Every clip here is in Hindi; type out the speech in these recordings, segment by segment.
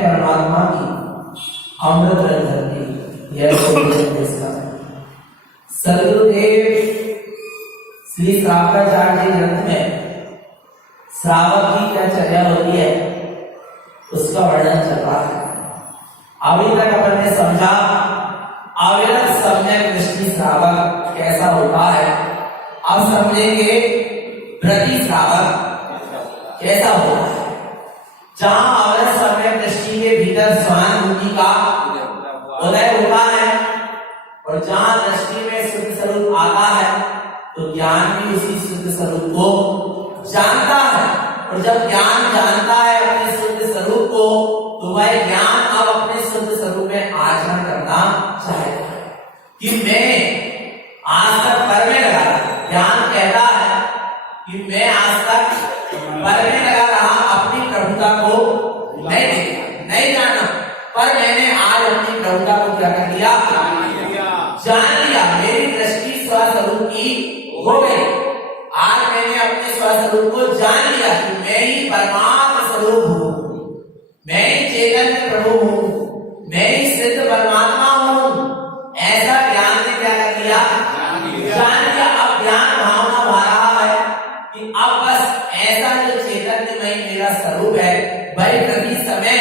परमात्मा की अमृत धरती यह सदगुरुदेव श्री श्रावकाचार्य जी ग्रंथ में श्रावक की क्या चर्या होती है उसका वर्णन चल रहा है। अभी तक अपन ने समझा अविरत सम्यक दृष्टि श्रावक कैसा होता है। अब समझेंगे प्रति श्रावक कैसा होता है। जहां अविरत सम्यक दृष्टि के भीतर स्वानुभूति का उदय होता है और जहां दृष्टि में शुद्ध स्वरूप आता है तो ज्ञान भी उसी शुद्ध स्वरूप को जानता है। और जब ज्ञान जानता है अपने शुद्ध स्वरूप को तो वह ज्ञान अब अपने शुद्ध स्वरूप में आचरण करना चाहेगा कि मैं आज तक पर में लगा रहा। ज्ञान कहता है कि मैं आज तक पर में लगा रहा, अपनी प्रभुता को नहीं देखा, नहीं जाना, पर मैंने आज अपनी प्रभुता को क्या कर लिया? जान लिया। मेरी दृष्टि स्वस्वरूप की हो गई। आज मैंने अपने स्वस्वरूप को जान लिया कि मैं ही परमात्मा स्वरूप हूँ, मैं ही चैतन्य प्रभु हूँ, मैं ही सिद्ध परमात्मा हूँ। ऐसा ज्ञान ने क्या कर लिया? जान लिया। अब ज्ञान भावना भरा है कि अब बस ऐसा जो चैतन्यमय मेरा स्वरूप है वही प्रति समय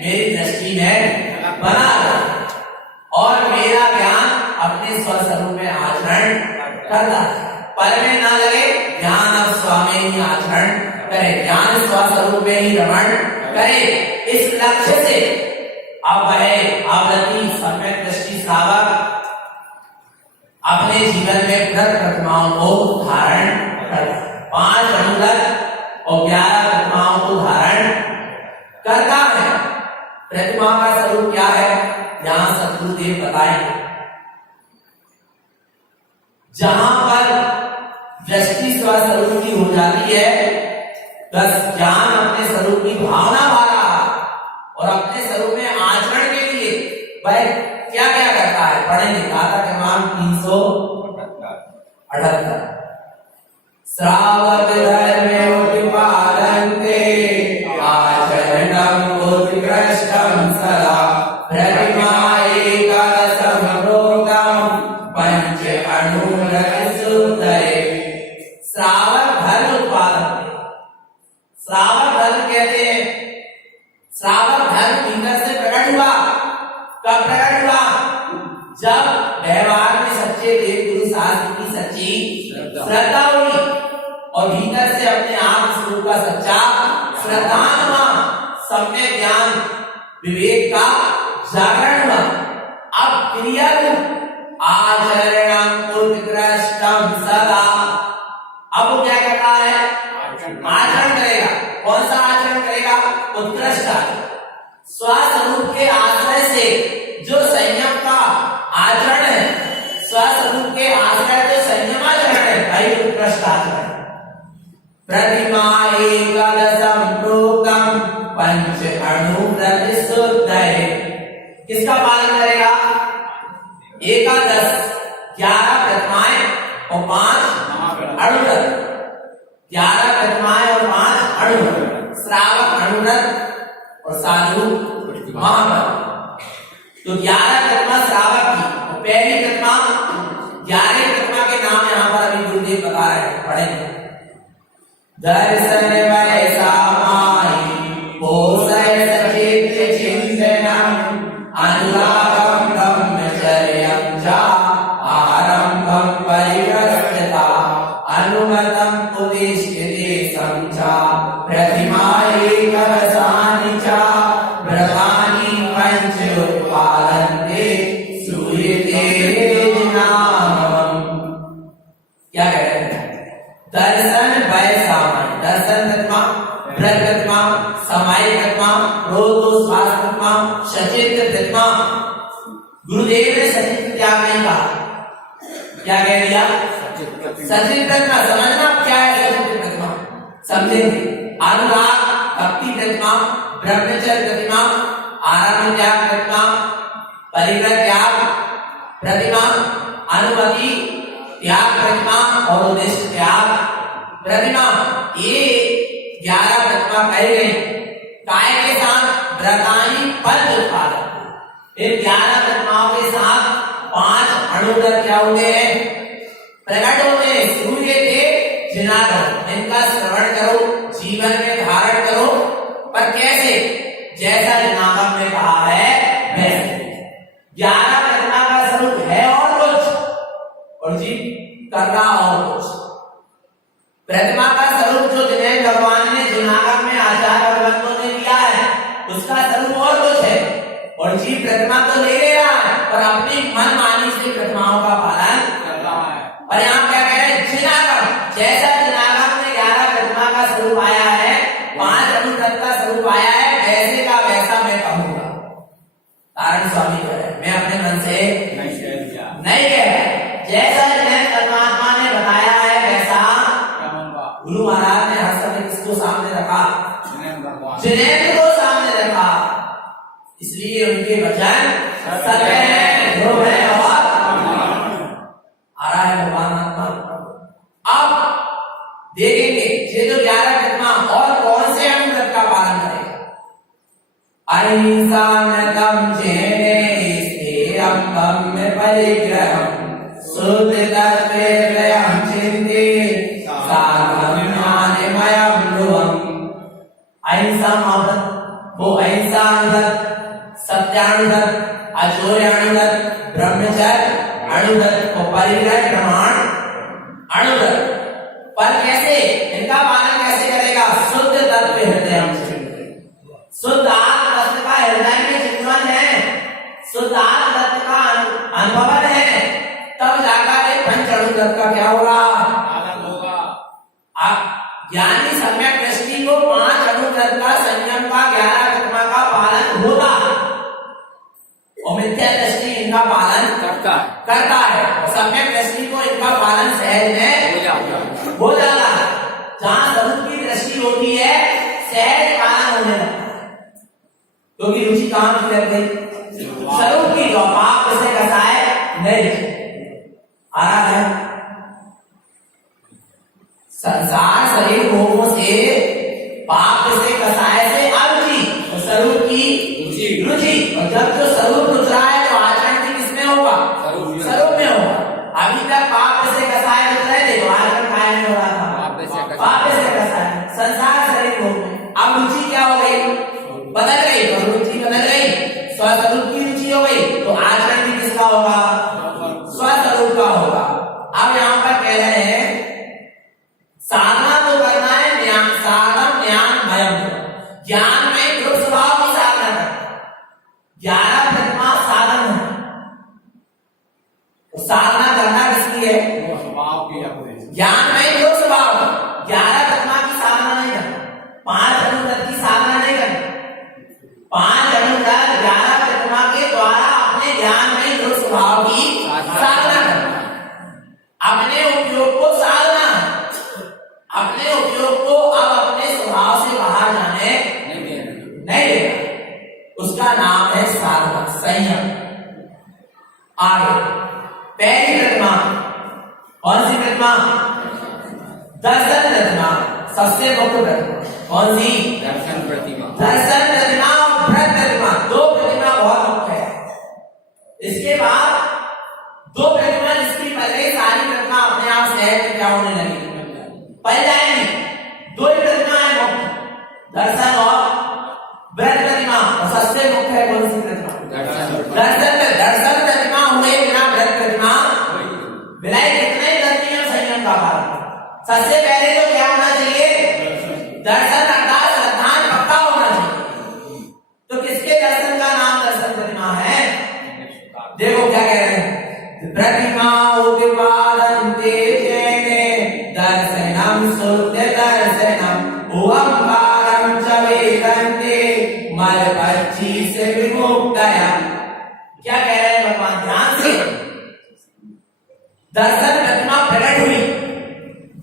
मेरी दृष्टि में बना रहा और मेरा ज्ञान अपने स्वस्वरूप में आचरण करता है। पर में ना लगे, ज्ञान अब स्व में ही आचरण करे, ज्ञान स्वस्वरूप में ही रमण करे। इस लक्ष्य से अब वह अवरति सम्यक दृष्टि श्रावक अपने जीवन में प्रतिमाओं को धारण करता है। 5 अनुगत और 11 प्रतिमाओं को धारण करता है। प्रतिमा का स्वरूप क्या है यहां सद्गुरुदेव बताएंगे। जहां पर दृष्टि स्वस्वरूप की हो जाती है बस ज्ञान अपने स्वरूप की भावना वाला और अपने स्वरूप में आचरण के लिए वह क्या क्या करता है। पढ़ेंगे गाथा क्रमांक 378। श्रावक धर्मे उत्पादन्ते आचरणं उत्कृष्टं सदा प्रतिमा एकादशं प्रोक्तं पंच अणुरसुद्धये। श्रावक धर्म उत्पादन, श्रावक धर्म कहते हैं। श्रावक धर्म भीतर से प्रकट हुआ। कब प्रकट हुआ? जब व्यवहार में सच्चे देव गुरु शास्त्र की सच्ची श्रद्धा हुई और भीतर से अपने आत्म स्वरूप का सच्चा श्रद्धान हुआ, सम्यक ज्ञान विवेक का जागरण हुआ। अब क्रिया रूप आचरणं उत्कृष्टं सदा। अब वो क्या करता है? आचरण करेगा। कौन सा आचरण करेगा? उत्कृष्ट आचरण। स्वस्वरूप के आश्रय से जो संयम का आचरण है, स्वस्वरूप के आश्रय जो संयमाचरण है वही उत्कृष्ट आचरण। प्रतिमा एकादशं प्रोक्तं पंच अणुरसुद्धये। किसका पालन करेगा? एकादश 11 प्रतिमाएं और 5 अणुव्रत। 11 प्रतिमाएं और 5 अणुव्रत। श्रावक अणुव्रत और साधु महाव्रत। तो 11 प्रतिमा श्रावक की और पहली प्रतिमा 11 प्रतिमा के नाम यहाँ पर अभी गुरुदेव बता रहे हैं। पढ़ेंगे। दर्शन वैसा माही पोषय सचित चिंतनम अनुरागम ब्रह्मचर्यम जा दर्शन वै सामाय, दर्शन प्रतिमा, व्रत प्रतिमा, समायिक प्रतिमा, रोज स्वास्थ्य प्रतिमा, सचित्र प्रतिमा। गुरुदेव ने सचित्र क्या नहीं कहा, क्या कह दिया? सचित्र प्रतिमा। समझना क्या है सचित्र प्रतिमा, समझेंगे। अनुराग भक्ति प्रतिमा, ब्रह्मचर्य प्रतिमा, आराम त्याग प्रतिमा, परिग्रह त्याग प्रतिमा, अनुमति त्याग प्रतिमा और उद्देश्य त्याग प्रतिमा। ये 11 प्रतिमा कही गई। काय के साथ व्रतानी पंच उत्पादक। इन 11 प्रतिमाओं के साथ 5 अणुव्रत क्या होते हैं? प्रकट होते हैं। सूर्य के जिनागम, इनका श्रवण करो, जीवन में धारण करो। पर कैसे? जैसा जिनागम में कहा है वैसे। 11 प्रतिमा का स्वरूप है और कुछ, और जीव कर रहा और कुछ। प्रतिमा का स्वरूप जो जिन्हें भगवान ने जिनागम में आचार्य भगवंतों ने दिया है, उसका स्वरूप और कुछ है, और जीव प्रतिमा तो ले रहा है पर अपनी मनमानी से प्रतिमाओं का पालन कर रहा है। और यहाँ क्या कह रहे हैं? जिनागम, जैसा जिनागम में 11 प्रतिमा का स्वरूप आया है, 5 अणुव्रत का स्वरूप आया है, वैसे का वैसा मैं कहूंगा। कारण स्वामी कह रहे हैं, मैं अपने मन से नहीं कह रहा। जैसा जिन्हें परमात्मा ने बताया है वैसा गुरु महाराज ने हर समय किसको सामने रखा? जिनेंद्र को सामने रखा। इसलिए उनके वचन सत्य है, ध्रुव है और आ रहा है भगवान आत्मा। अब देखेंगे ये जो 11 प्रतिमा और कौन से अणुव्रत का पालन करेगा? अहिंसा नृतम चेने स्थिरम में परिग्रहम सुधृतत्वेर्लयं चिन्ते साधं ज्ञानमयं ध्रुवम्। अहिंसा महाव्रत, वो अहिंसा अणुव्रत, सत्याणुव्रत, अचौर्याणुव्रत, ब्रह्मचर्य अणुव्रत और परिग्रह प्रमाण अणुव्रत। पर कैसे इनका पालन कैसे करेगा? शुद्ध तत्व हृदय, शुद्ध आत्म तत्व का हृदय में चिंतन है, शुद्ध आत्म तत्व का अनुभव है, तब जाकर एक पंच अणुव्रत का क्या होगा? पालन होगा। ज्ञानी सम्यक दृष्टि को 5 अणुव्रत का, संयम का, 11 प्रतिमा का पालन होगा, और मिथ्या दृष्टि इनका पालन करता है। सम्यक दृष्टि को इनका पालन सहज में हो जाता है। जहां स्वरूप की दृष्टि होती है सहज पालन होने लगता है, क्योंकि रुचि कहां की लग गई? स्वरूप की। तो पाप से कसाए नहीं आ रहा है। संसार शरीर भोगों से, पाप से, कसाय से अरुचि, और स्वरूप की रुचि। और जब जो स्वरूप रुच रहा है तो आचरण भी किसमें होगा? स्वरूप में होगा। अभी तक पाप से कसाय रुच रहे थे तो आचरण काय में हो रहा था? पाप से कसाय। संसार शरीर भोग में अब रुचि क्या हो गई? बदल गई। और रुचि बदल गई, स्वस्वरूप की रुचि हो गई, तो आचरण भी किसका होगा? स्वस्वरूप का होगा। अब यहाँ पर कह रहे हैं साधना तो करना है, ज्ञान साधन ज्ञानमयम, ज्ञान में ध्रुव स्वभाव की साधना करना। 11 प्रतिमा साधन है, तो साधना करना किसकी है? ज्ञान में ध्रुव स्वभाव। 11 प्रतिमा की साधना नहीं करना, 5 अणुव्रत की साधना नहीं करना। 5 अणुव्रत 11 प्रतिमा के द्वारा अपने ज्ञान में ध्रुव स्वभाव की साधना करना, अपने उपयोग को साधना, अपने उपयोग को अब अपने स्वभाव से बाहर जाने नहीं देना। उसका नाम है साधना, संयम। आगे पहली प्रतिमा कौन सी प्रतिमा? दर्शन प्रतिमा, सबसे मुख्य प्रतिमा कौन सी? दर्शन प्रतिमा। दर्शन प्रतिमा और व्रत प्रतिमा, 2 प्रतिमा बहुत मुख्य है। इसके बाद 2 प्रतिमा जिसकी पहले सारी प्रतिमा अपने आप सहज में क्या होने लगी? पल जाएंगे। 2 ही प्रतिमा है मुख्य, दर्शन और व्रत प्रतिमा। और सबसे मुख्य है कौन सी प्रतिमा? दर्शन प्रतिमा हुए बिना व्रत प्रतिमा बिलाई कितने गति और संयम का पालन। सबसे पहले तो क्या होना चाहिए? दर्शन अर्थात श्रद्धान पक्का होना चाहिए। तो किसके दर्शन का नाम दर्शन प्रतिमा है? देखो क्या कह रहे हैं? प्रतिमा उत्पादन्ते जैने दर्शनम दर्शन प्रतिमा प्रकट हुई,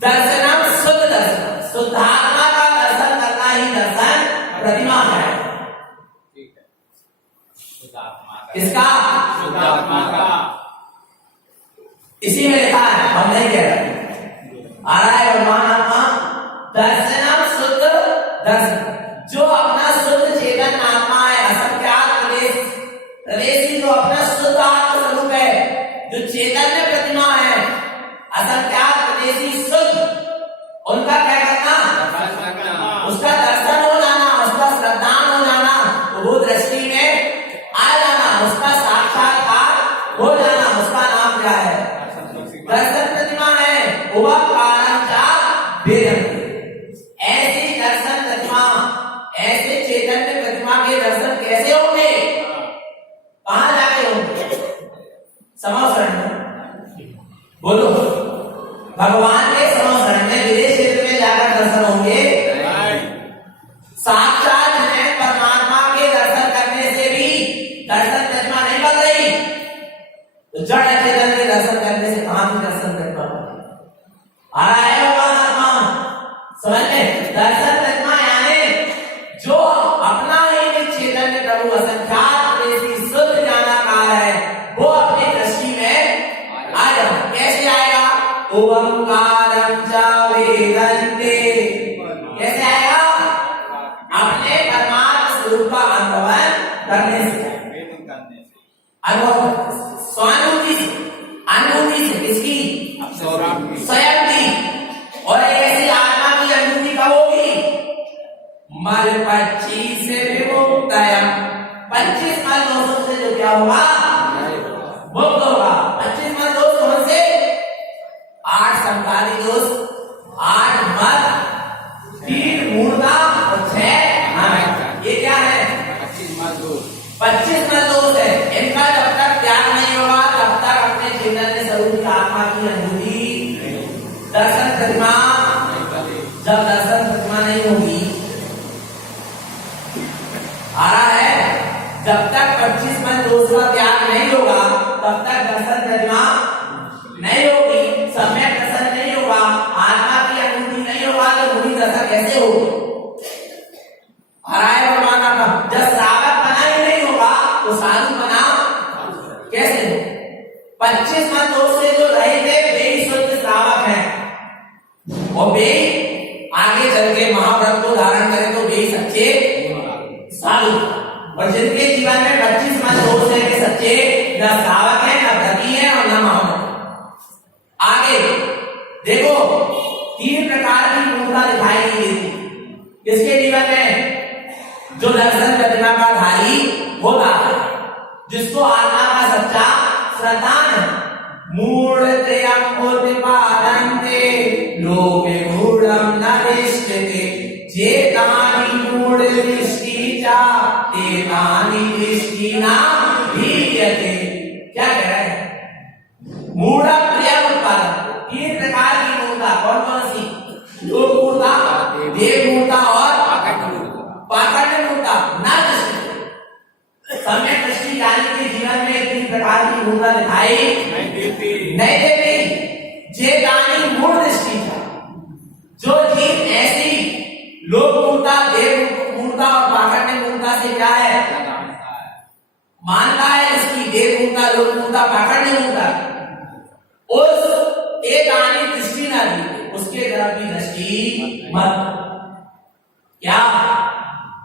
दर्शनम शुद्ध दर्शन, शुद्धात्मा का दर्शन करना ही दर्शन प्रतिमा है। किसका? शुद्धात्मा का। इसी में लिखा है, हम नहीं कह रहे, आ रहा है भगवान आत्मा दर्शनम शुद्ध दर्शन, जो अपना शुद्ध चेतन आत्मा है, असंख्यात प्रवेशी, जो अपना शुद्ध आत्म स्वरूप है, जो चैतन्य प्रतिमा है, असंख्यात प्रदेशी शुद्ध, उनका क्या करना? उसका दर्शन हो जाना, उसका श्रद्धान हो जाना, वो दृष्टि में आ जाना, उसका साक्षात्कार हो जाना। उसका नाम क्या है? दर्शन प्रतिमा है। वह कारण का वेदन, ऐसी दर्शन प्रतिमा, ऐसे चैतन्य प्रतिमा के दर्शन कैसे होंगे? कहां जाके होंगे? समावसरण में बोलो, भगवान के समावसरण में विदेश क्षेत्र में जाकर दर्शन होंगे। साक्षात में परमात्मा के दर्शन करने से भी दर्शन प्रतिमा नहीं बन रही, तो जड़ चेतन के दर्शन करने से कहां भी दर्शन प्रतिमा आ रहा है? भगवान आत्मा समझ में, दर्शन प्रतिमा यानी जो अपना ही चेतन्य प्रभु असंख्यात प्रदेशी शुद्ध ज्ञानाकार है, वो अपनी दृष्टि में आ जाए। कैसे आएगा? ओंकारं च वेदन्ते, कैसे आएगा? अपने परमात्मा स्वरूप का अनुभव करने से, अनुभव स्वानुभूति से, अनुभूति से, किसकी? स्वयं की। और ऐसी आत्मा की अनुभूति कब होगी? मल 25 से विमुक्त, 25 मल दोषों से जो क्या होगा? मुक्त होगा। 25 मल दोष कौन से? 8 संकारी दोष, 8 मल, 3 मूर्धा और 6 नाम। ये क्या है? 25 मल दोष है। इनका जब तक त्याग नहीं होगा, तब तक अपने चैतन्य स्वरूप की आत्मा की अनुभूति, दर्शन प्रतिमा, जब दर्शन प्रतिमा नहीं होगी, आ रहा है, जब तक 25 मल दोष का त्याग नहीं होगा, तब तक दर्शन प्रतिमा नहीं होगी, सम्यक दर्शन नहीं होगा, आत्मा की अनुभूति नहीं होगा, तो बुरी दशा कैसे होगी? आ रहा है भगवान आत्मा। जब श्रावक बना ही नहीं होगा, तो साधु बना कैसे हो? 25 मल दोष से जो रहे थे, वे ही शुद्ध श्रावक हैं, और वे आगे चल के महाव्रत को धारण करें तो वे सच्चे साधु। और जिनके जीवन में 25 मल दोष है, वे सच्चे न श्रावक है, न व्रती है और न महाव्रत। आगे देखो, 3 प्रकार की मूर्ता दिखाई दी थी किसके जीवन में? जो दर्शन प्रतिमा का धारी होता है, जिसको आत्मा का सच्चा श्रद्धान है। मूढ़त्रयम् उत्पादन्ते लोके मूढ़ं न दृश्यते, चेतानि मूढ़ दृष्टि च तेतानि दृष्टि न भीयते। क्या कह रहे हैं? मूढ़त्रयम् उत्पादन, 3 प्रकार की मूर्ता। कौन कौन सी? लोक मूर्ता, देव मूर्ता और पाखंड मूर्ता। न दृष्टि, सम्यक दृष्टि ज्ञानी के जीवन में 3 प्रकार की मूर्ता दिखाई नहीं देती। चेतानि मूढ़ दृष्टि का, जो जीव ऐसी लोक मूर्ता, देव मूर्ता और पाखंड मूर्ता से क्या है? मानता है, इसकी देव मूर्ता, लोक मूर्ता, पाखंड मूर्ता, उस एक आनी दृष्टि ना दी, उसके तरफ भी दृष्टि मत। क्या?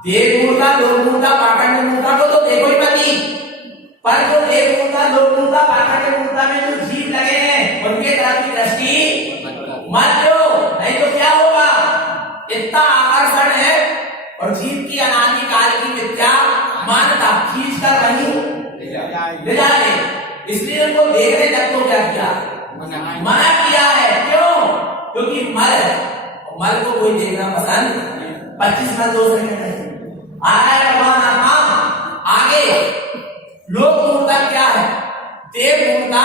देव मूर्ता, लोक मूर्ता, पाखंड मूर्ता को तो देखो ही मत, पर जो देव मूर्ता, लोक मूर्ता, पाखंड मूर्ता में जो जीव लगे हैं, उनके तरफ की दृष्टि मत दो, नहीं तो क्या होगा? इतना आकर्षण है और जीव की अनादिकाल की मिथ्या मान्यता खींच कर वहीं ले जाए, इसलिए उनको देखने तक तो क्या किया? मना किया है। क्यों? क्योंकि मल को कोई देखना पसंद 25 मल दोष नहीं आ रहा है। भगवान आत्मा आगे लोक मूर्ता क्या है, देव मूर्ता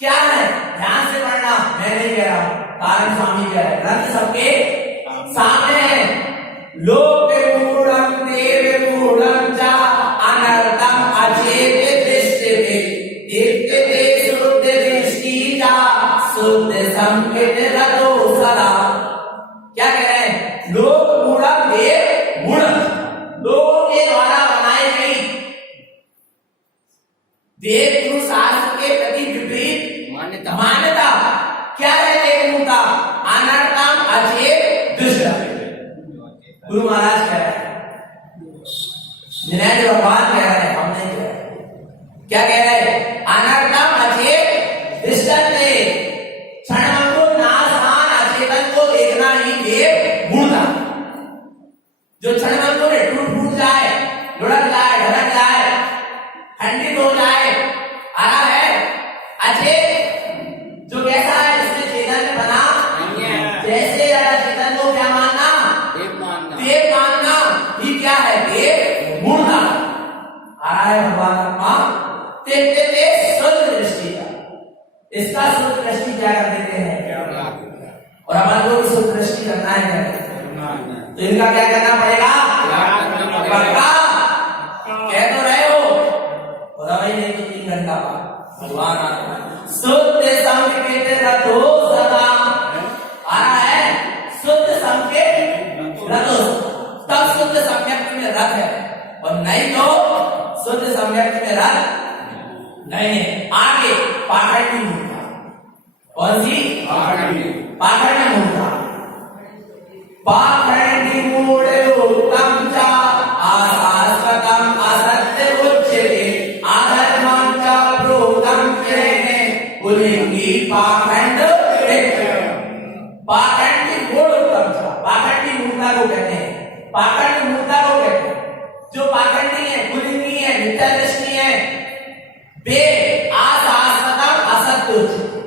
क्या है, ध्यान से पढ़ना, मैं नहीं कह रहा हूं, कारण स्वामी कह रहे हैं, ग्रंथ सबके सामने है। लोक मूढ़ं देव मूढ़ं च अनर्थम अचेत दृष्टि शुद्ध दृष्टि च संकेतरतो सदा। क्या कह रहे हैं? लोक मूढ़ देव मूढ़, लोगों के द्वारा बनाई गई देव गुरु शास्त्र के प्रति विपरीत मान्यता क्या है? देव गुरु का अनर्थम अचेत दुष्ट। गुरु महाराज कह रहे हैं, जिन्हें भगवान कह रहे हैं, हमने कह रहे हैं। क्या कह रहे हैं? अनर्थम अचेत दृष्टन्ते, क्षणभंगुर नाशवान अचेतन को देखना ही देव मूढ़ता। जो क्षणभंगुर है, टूट फूट जाए, लुढ़क जाए, ढलक जाए, खंडित हो जाए, आरा है अचेत जो कैसा है, जिसमें चेतन बना जैसे चेतन को क्या मानना? देव मानना ही क्या है? देव मूढ़ता। आ रहा है भगवान आत्मा ते शुद्ध दृष्टि का, इसका शुद्ध दृष्टि क्या कर देते हैं? और हमारे को शुद्ध दृष्टि करना है, तो इनका क्या करना पड़ेगा? पक्का कह तो रहे हो, और अभी नहीं तो 3 घंटा बाद भगवान आत्मा शुद्ध संकेत रतो सदा। आ रहा है शुद्ध संकेत रतो, तब शुद्ध सम्यक में रथ है, और नहीं तो शुद्ध सम्यक में रथ नहीं है। आगे पाखंडी मूर्खता, कौन सी? पाखंडी मूर्खता। पाखंडी मूढ़ोक्तम च आशाश्वतम असत्य उच्यते, अधर्मं च प्रोक्तम चेत् पुलिंगी पाखंड। पाखंडी मूढ़ोक्तम च, पाखंडी मूर्खता को कहते हैं, पाखंडी मूर्खता को कहते हैं। जो पाखंडी है, पुलिंगी है, मिथ्या दृष्टि है, वे आशाश्वतम असत्य उच्यते,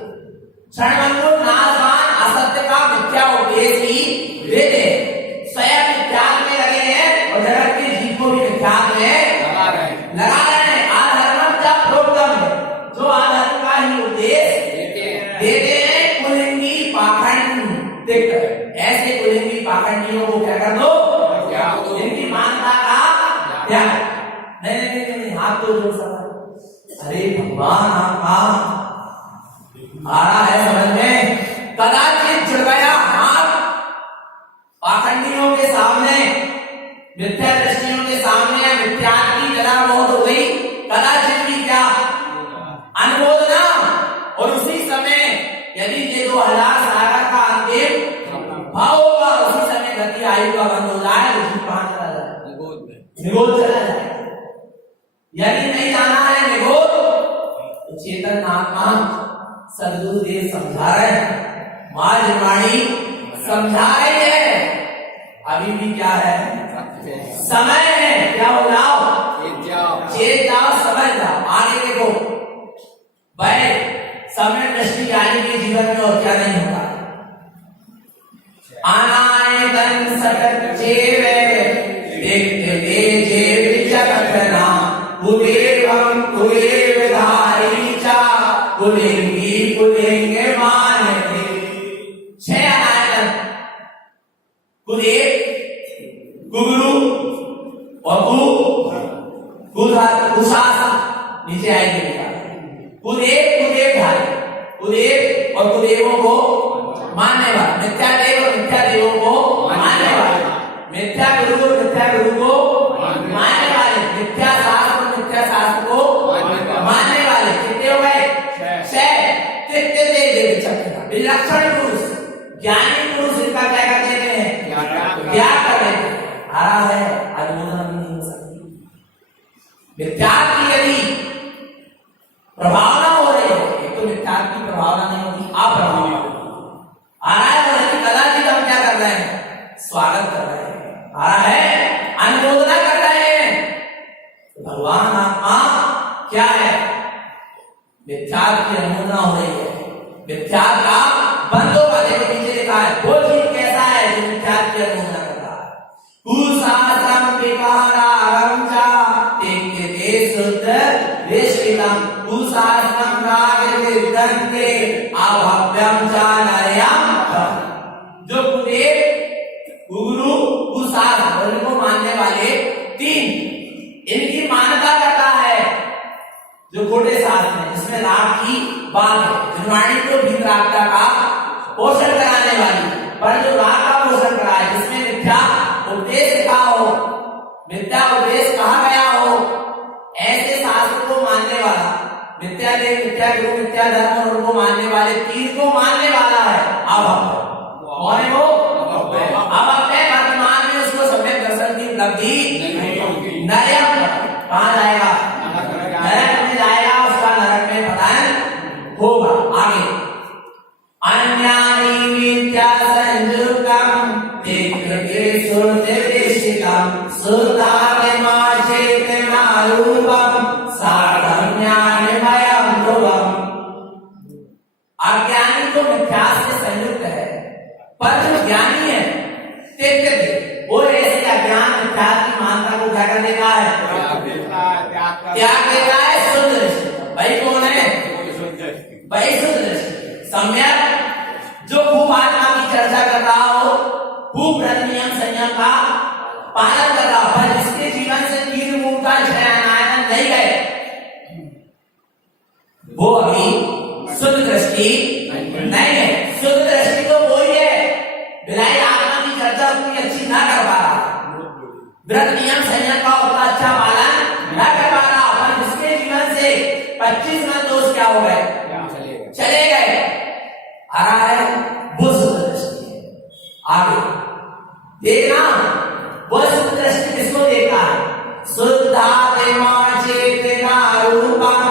क्षणभंगुर नाशवान असत्य का मिथ्या उपदेश ही देते, स्वयं मिथ्यात्व में लगे हैं और जगत के जीव को भी मिथ्यात्व में लगा रहे हैं। अधर्मं च प्रोक्तम, जो अधर्म का ही उपदेश देते हैं। कुलिंगी पाखंड, ऐसे कुलिंगी पाखंडियों को क्या कर दो? इनकी मानता का त्याग। नहीं, हाथ तो जोड़ सकता। अरे भगवान आत्मा आ रहा है समझ में, कदाचित जुड़ गया हाथ पाखंडियों के सामने, मिथ्या दृष्टियों के सामने, मिथ्या की जरा बहुत हो गई, कदाचित भी क्या अनुमोदना, और उसी समय यदि ये 2000 सागर का अंतिम भाव होगा, उसी समय गति आयु का बंद हो जाए, उसी 5 चला जाए, निगोद चला जाए। यदि नहीं जाना है निगोद, तो चेतन आत्मा सदगुरु देव समझा रहे हैं, मां जन्माणी समझा रही है। अभी भी क्या है? समय है, क्या हो जाओ? चेत जाओ, समझ जाओ, आगे देखो भाई। समय दृष्टि आने के जीवन में और क्या नहीं होता। अनायतन सतत चेवे देखते तेजे विचक्षणा, कुलेवं कुलेवधारी चा कुलिंगी कुलिंगे मानते। 6 अनायतन, कुदेव, कुगुरु और कुशासन, नीचे आएंगे बेटा। कुदेव कुदेवधारी, कुदेव और कुदेवों को मानने वाला, मिथ्या देव और मिथ्या देवों को मानने वाले, मिथ्या गुरु और मिथ्या गुरु को मानने वाले, मिथ्या शास्त्र और मिथ्या शास्त्र को मानने वाले। कितने हो गए? 6। विलक्षण पुरुष, ज्ञानी पुरुष, इनका क्या कर देते हैं? क्या कर देते हैं? आ रहा है, अनुमोदन नहीं हो सकती। मिथ्यात्व की यदि प्रभावना हो रही है, एक तो मिथ्यात्व की प्रभावना नहीं होती, अप्रभावना आ रहा है, और कदाचित हम क्या कर रहे हैं? स्वागत कर रहे हैं, आ रहा है, अनुमोदना कर रहे हैं। तो भगवान आत्मा क्या है? मिथ्यात्व की अनुमोदना हो रही है, मिथ्यात्व का बंद होगा। देखो नीचे लिखा है, वो जीव कैसा है जो मिथ्यात्व की अनुमोदना करता है? कुशासम विकारागम च तेक्ते शुद्ध विश्वितम, कुशासनम राग विदन्ते अभव्यम च नरयम। जो कुदेव, कुगुरु, कुशासन, उनको मानने वाले 3, इनकी मान्यता करता है जो खोटे शास्त्र है, जिसमें राग की बात है। जन्माणी को भी रागता का पोषण कराने वाली, पर जो राग का पोषण कराए, जिसमें मिथ्या उपदेश लिखा हो, मिथ्या उपदेश कहा गया हो, ऐसे शास्त्र को मानने वाला, मिथ्या देव, मिथ्या गुरु, मिथ्या धर्म और उनको मानने वाले तीन को मानने वाला है अभक्त। कौन है वो? अभक्त है। वर्तमान में उसको सम्यक दर्शन की उपलब्धि नरक कहाँ जाएगा? नरक में जाएगा, उसका नरक में पतन होगा। आगे अन्यानि विद्या संयुक्तम तेक्ते सुरदेशिकम सुरदाविमाचेतनारूपम साधम्यानिमयं ध्रुवम्। अज्ञानी तो मिथ्या से संयुक्त है, पर जो ज्ञानी है तेक्ते, वो ऐसे अज्ञान मिथ्या की मानता को क्या कर देता है? त्याग देता है। शुद्ध दृष्टि भाई कौन है? भाई शुद्ध दृष्टि सम्यक, जो खूब आत्मा की चर्चा कर रहा हो, खूब व्रत नियम संयम का पालन कर रहा हो, पर जिसके जीवन से कीट मूर्ता शयनायन नहीं गए, वो अभी शुद्ध दृष्टि नहीं है। शुद्ध दृष्टि तो वही है, बिलाई आत्मा की चर्चा उतनी अच्छी ना कर पा रहा, व्रत नियम संयम का उतना अच्छा पालन ना कर पा रहा, पर जिसके जीवन से 25 मन दोष क्या हो गए? चले गए। आ रहा है वो शुद्ध दृष्टि है। आगे देखना, वो शुद्ध दृष्टि किसको देखा है? शुद्धात्मा चेतना रूपम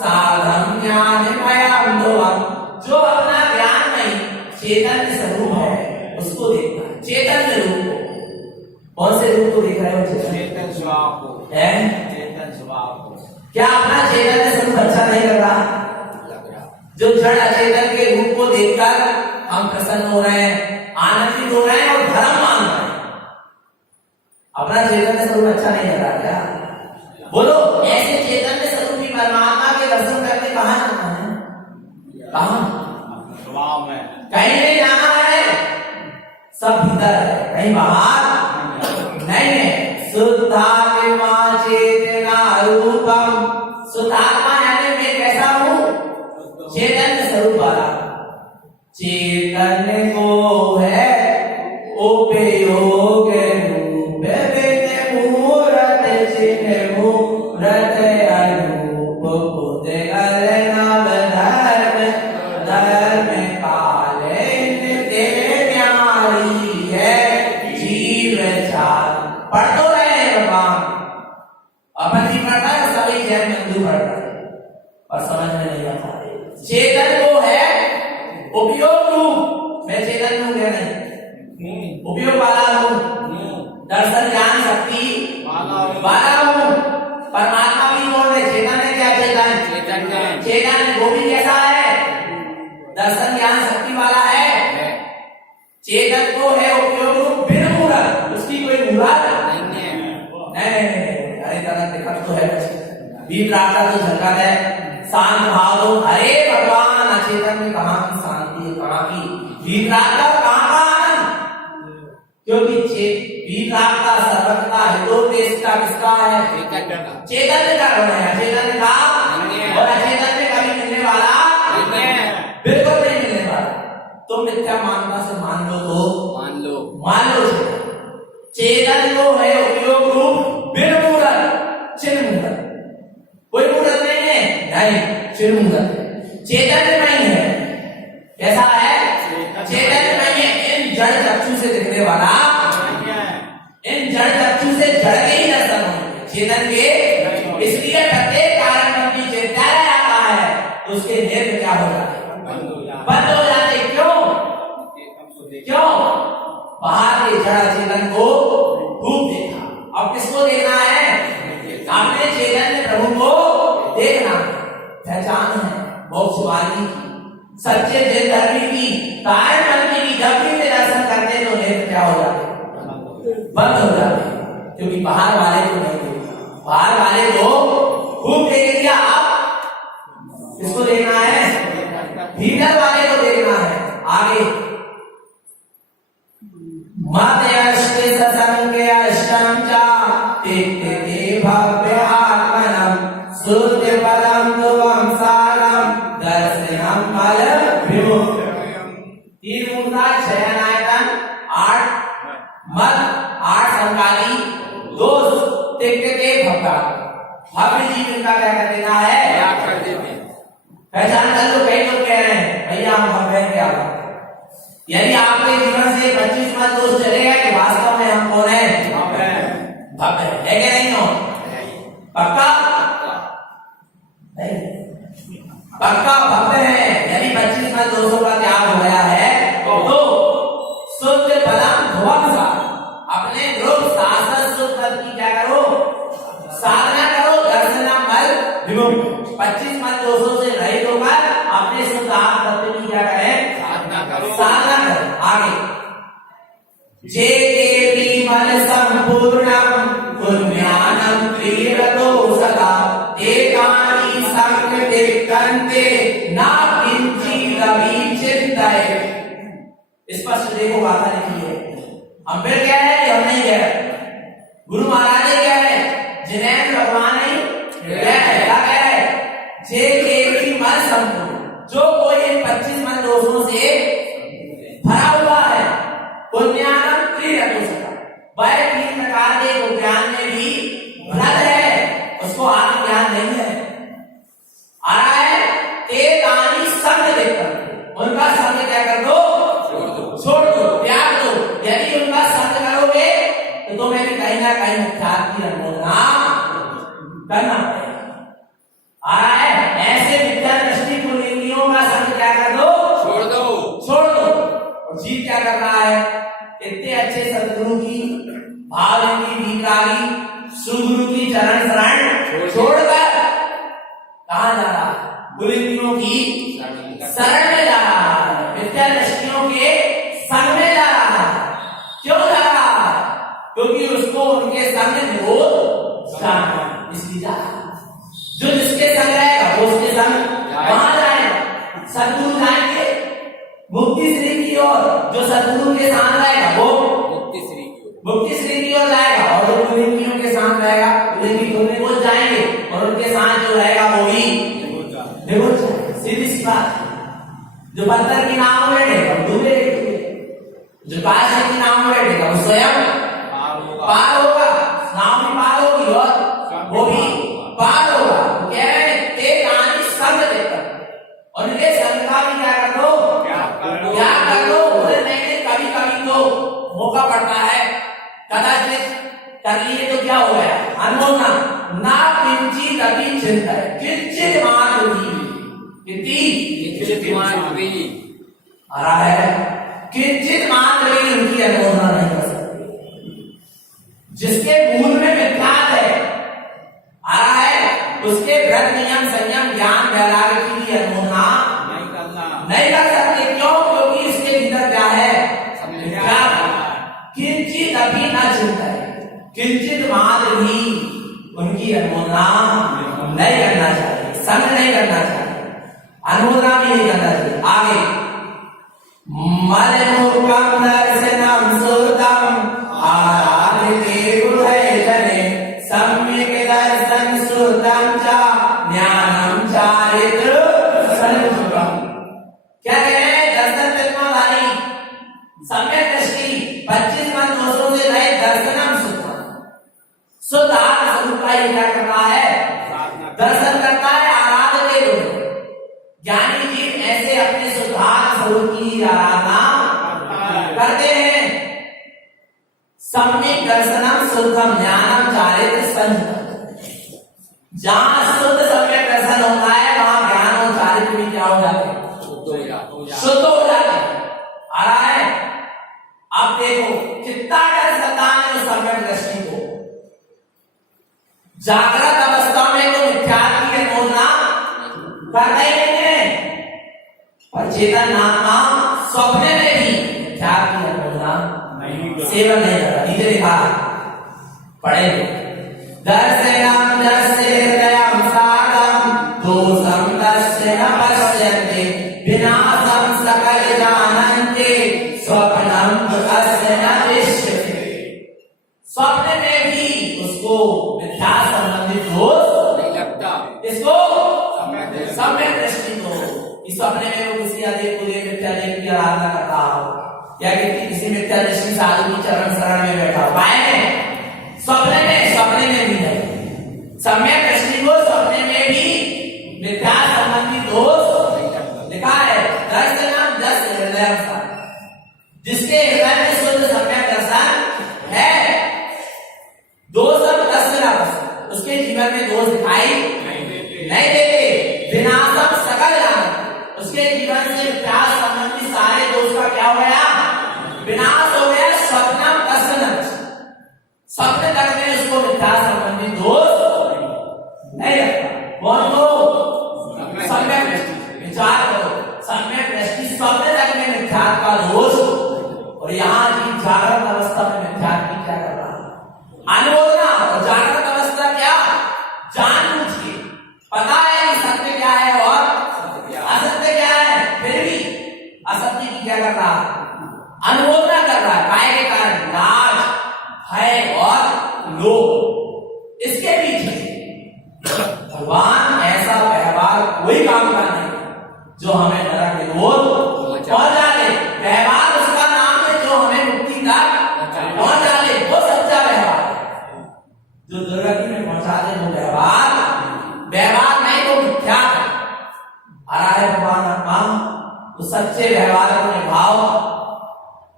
साधम्यानिमयं ध्रुवम्। जो अपना ज्ञान नहीं चेतन स्वरूप है उसको देखना है, चेतन रूप को। कौन से रूप को देख रहे हो? चेतन स्वभाव को है, चेतन स्वभाव को। क्या अपना चेतन स्वरूप अच्छा नहीं लग रहा? जो जड़ अचेतन के रूप को देखकर हम प्रसन्न हो रहे हैं, आनंदित हो रहे हैं और धर्म मान रहे हैं, अपना चैतन्य स्वरूप अच्छा नहीं लग रहा क्या? बोलो, ऐसे चैतन्य स्वरूपी परमात्मा के दर्शन करने कहाँ जाना है? कहाँ? स्वभाव में कहीं नहीं जाना है, सब भीतर है, कहीं बाहर नहीं है। शुद्धात्मा चेतना रूपम, शुद्धात्मा यानी मैं कैसा हूँ? चैतन्य स्वरूप वाला। चैतन्य को है उपयोग रूप बिन मूरत चिन्ह मूरत अनूप बुध नव धर्म धर्म काले नित्य न्यारी है जीव चाल। पढ़ तो रहे हैं भगवान, अपन जी पढ़ता है, सभी जैन बंधु पढ़ता है और समझ में नहीं आता। चेतन को है उपयोग रूप, मैं चेतन हूं क्या? नहीं, उपयोग वाला हूं, दर्शन ज्ञान शक्ति वाला हूं। परमात्मा भी कौन है? चेतन है क्या? चेतन, चेतन वो भी कैसा है? दर्शन ज्ञान शक्ति वाला है। चेतन को है उपयोग रूप बिन मूरत, उसकी कोई मूरत नहीं। अरे तरह देखा तो है, बीत रात तो झलका है, शांत भाव दो। अरे भगवान, अचेतन में कहाँ की शांति है, कहाँ की बीत रात का, कहाँ का आनंद? क्योंकि बीत रात का सर्वज्ञता हितोपदेश का किसका है? चेतन का गुण है। अचेतन का और अचेतन में कभी मिलने वाला बिल्कुल नहीं मिलने वाला। तुम मिथ्या मानता से मान लो तो मान लो चेतन को है उपयोग रूप बिन मूरत चिन्ह मूरत, कोई मूरत नहीं है, नहीं चिन्ह मूरत। चेतन नहीं है, कैसा है? चेतन नहीं है, इन जड़ चक्षु से दिखने वाला, इन जड़ चक्षु से जड़ के ही दर्शन होंगे चेतन के। इसलिए प्रत्येक कारण की चेतना आता है तो उसके नेत्र क्या हो जाते? बंद हो जाते। क्यों? बाहर के जड़ चेतन को खूब देखा। अब किसको देखना है? आपने चेतन प्रभु को देखना, पहचान है मोक्ष वाली की, सच्चे दिल धर्मी की, कारण बनने की। जब भी वे दर्शन करते तो नेत्र क्या हो जाते? बंद हो जाते, क्योंकि बाहर वाले को नहीं देखा। बाहर वाले को खूब देख लिया, आप किसको देखना है? भीतर वाले को देखना है। आगे मत अष्ट ससंग अष्टम चा तेक्ते भव्य आत्मनम श्रुति पदम ध्रुवम सारम दर्शनम फल विमुक्ति। 3 मूर्धा 6 अनायतन 8 मत 8 समकाली 2 तिक्ते भव्य भव्य जीव इनका क्या कर देना है, कर देते हैं। पहचान कर लो। कई लोग कह रहे हैं भैया हम भव्य हैं, क्या बात है। यदि आपके जीवन से 25 मत दोष चले गए तो वास्तव में हम कौन है, भव्य है कि नहीं हो, पक्का नहीं, पक्का भव्य है। यदि 25 मत दोषों का त्याग हो गया है तो शुद्ध पदम ध्वंस अपने ध्रुव शास्त्र शुद्ध पद की क्या करो, साधना करो। दर्शनम बल विमुक्त 25 मत दोषों से रहित होकर अपने शुद्ध आत्म तत्व की क्या करें, साधना करो, साधना करो। आगे जे देवी मन संपूर्णम पुण्यानम क्रीडतो सदा एकानी संकटे ना किंचित अभी चिंताय। स्पष्ट देखो बात लिखी है। हम फिर क्या है कि हम नहीं गए, गुरु महाराज ने क्या है, जिनेन्द्र भगवान ने क्या कह रहे, जे देवी मन संपूर्ण, जो कोई इन 25 मन दोषों से भरा हुआ है, पुण्यानम क्रीडतो सदा, वह 3 प्रकार के उद्यान में भी भ्रत है, उसको आत्मज्ञान नहीं है। आ रहा है तेतानी संग देखकर उनका संग क्या कर दो, छोड़ दो, त्याग दो। यदि उनका संग करोगे तो तुम्हें भी कहीं ना कहीं मुख्यात की अनुमोदना करना पड़ेगा। आ रहा है ऐसे विद्या दृष्टि कुलीनियों का संग क्या कर दो, छोड़ दो, छोड़ दो। और जीव क्या कर रहा है, इतने अच्छे सदगुरु की भाव की भीतरागी सुगुरु की चरण शरण छोड़कर कहां जा रहा है, कुलीनियों की शरण में जा रहा है, विद्या दृष्टियों के संग में जा रहा है। क्यों जा रहा है, क्योंकि उसको उनके संग निरोध जाना, इसलिए जा रहा है। जो जिसके संग रहेगा वो उसके संग वहां जाएगा, सदगुरु जाएंगे मुक्ति श्री की ओर। जो सदगुरु के साथ रहेगा वो मुक्ति श्री की ओर जाएगा, और जो कुलीनियों के साथ रहेगा कुलीनी को जाएंगे, और उनके साथ जो रहेगा वो भी निरोध जाएगा। सीधी सी बात। जो पत्थर की नाव में बैठेगा वो डूबेगा, जो काश की नाव में बैठेगा वो स्वयं पार होगा, नाव भी पार होगी और वो भी पार होगा। कह रहे हैं संग देकर उनके संग का भी क्या कर दो, त्याग कर दो। नहीं, कभी कभी तो मौका पड़ता है, कदाचित कर लिए तो क्या हो गया, अनमोलना ना किंचित अभी चिंता है, किंचित मात्र भी आ रहा है, किंचित मात्र भी उनकी अनुमोदना नहीं कर सकती। जिसके मूल में विख्यात है, आ रहा है, उसके व्रत नियम संयम ज्ञान वैराग्य की भी अनुमोदना नहीं कर सकते। क्यों, क्योंकि इसके भीतर क्या है, किंचित अभी न चिंता है, किंचित मात्र भी उनकी अनुमोदना नहीं करना चाहिए, संग नहीं करना चाहिए, अनुमोदना भी नहीं करना चाहिए। आगे मलमूर्खम दर्शनम सुरतम आराधते हृदय जने सम्यक दर्शन सुरतम च ज्ञानम चारित्र संयुक्तम। क्या कह रहे हैं, दर्शन तत्वधारी सम्यक दृष्टि 25 मन दोषों से रहित दर्शनम सुरतम, शुद्ध आत्म स्वरूप का ये क्या करता है, दर्शन करता है। आराधते हृदय, ज्ञानी जीव ऐसे अपने शुद्धात्म स्वरूप की आराधना करते हैं। सम्यक दर्शनम शुद्धम ज्ञानम चारित्र संयुक्तम, जहां शुद्ध सम्यक दर्शन होता है वहां ज्ञान और चारित्र भी क्या हो जाते हैं, शुद्ध हो जाते हैं। आ रहा है, अब देखो कितना डर सताने है उस सम्यक दृष्टि को। जागृत अवस्था में तो मिथ्यात्व की अनुमोदना कर रहे हैं, पर चेतन आत्मा स्वप्न में भी मिथ्यात्व की अनुमोदना सेवन नहीं कर रहा। नीचे लिखा पढ़ेंगे, दर्शनम दस्य हृदयम साधम दोषम दस्य न पश्यन्ते विनाशम सकल जानन्ते स्वप्नम अस्य न दृश्यते। स्वप्न में भी उसको मिथ्या संबंधित दोष नहीं लगता, इसको सम्यक दृष्टि को। इस स्वप्न में वो किसी अधिक बुद्धि मिथ्या देव की आराधना करता हो या किसी मिथ्या दृष्टि साधु की चरण शरण में बैठा हो, पाए स्वप्न में भी है। सम्यक दृष्टि को स्वप्न में भी मिथ्या संबंधी दोष लिखा है। दर्शनम 10 हृदय, जिसके हृदय में शुद्ध सम्यक दर्शन है, दोषम तस्य उसके जीवन में दोष दिखाई नहीं देते। विनाशम सकल, उसके जीवन से मिथ्या संबंधी सारे दोष का क्या हो गया? विनाश हो गया। स्वप्नम तस्य, स्वप्न तक में उसको मिथ्या संबंधी दोष नहीं लगता। कौन को? सम्यक दृष्टि। विचार करो, सम्यक दृष्टि स्वप्न तक में मिथ्या का दोष, और यहाँ की जागृत अवस्था में मिथ्या की क्या कर रहा है? अनुमोदना। और जागृत अवस्था क्या? जानबूझ के पता है कि सत्य क्या है और असत्य क्या है, फिर भी असत्य की क्या कर रहा है? अनुमोदना कर रहा है। काय के कारण? लाज, भय और लोभ। इसके पीछे भगवान ऐसा व्यवहार कोई काम का नहीं जो हमें नरक में पहुंचा दे। व्यवहार उसका नाम है जो हमें मुक्ति तक पहुंचा दे, वो सच्चा व्यवहार है। जो दुर्गति में पहुंचा दे वो व्यवहार नहीं तो मिथ्या आ रहा है। भगवान आत्मा तो सच्चे व्यवहार को निभाओ,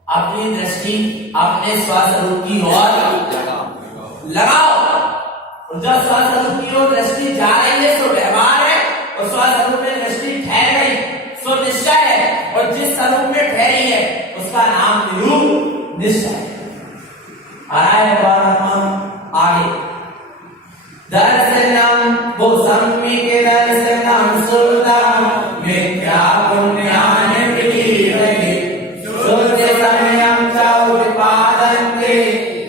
अपनी दृष्टि अपने स्वस्वरूप की ओर लगाओ। और जब स्वस्वरूप की ओर दृष्टि जा रही है तो व्यवहार है, और स्वस्वरूप में दृष्टि ठहर गई सो निश्चय है, और जिस स्वरूप में ठहरी है उसका नाम निरूप निश्चय आ रहा है। आगे दर्शनम वो सम्यक दर्शनम सुरतम मिथ्या पुण्यान विकीर्णि शुद्ध समयम च उत्पादन्ते